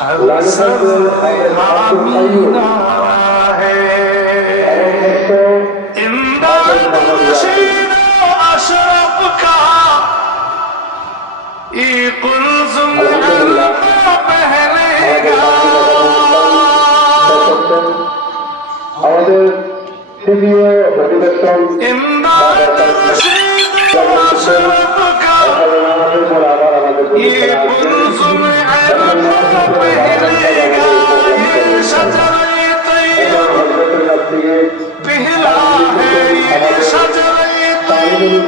ہر سب ہے حامی نام থেকে पहला है ये शजर तैयब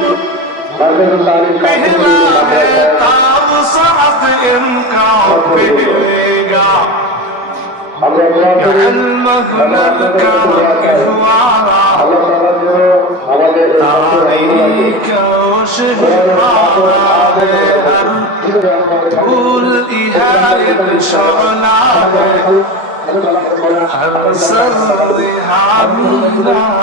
মার্কেট তারিখ पहला है ताब साथ इनका पहलेगा علمه ملكرك وعلى تعريك وشهر طول إهاية شعلاه عن سرها عنا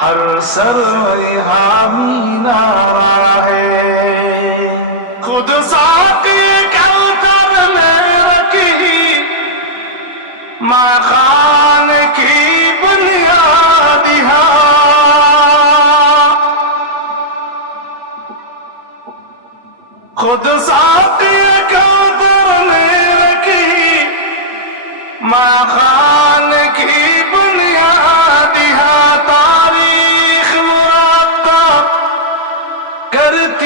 हर सर हामी नारा है खुद साकी कलतर में रखी। मखान की बुनियाद खुद सा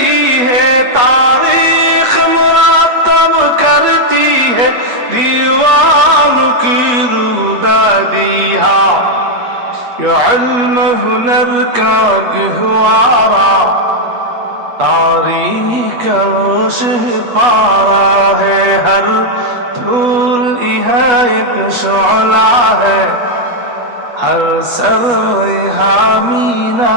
करती है तारीख मुरातब करती है दीवान की रूदादिया ये इल्म हुनर का गहवारा तारीख पारा है हर फूल यह एक शोला है हर सर हामीना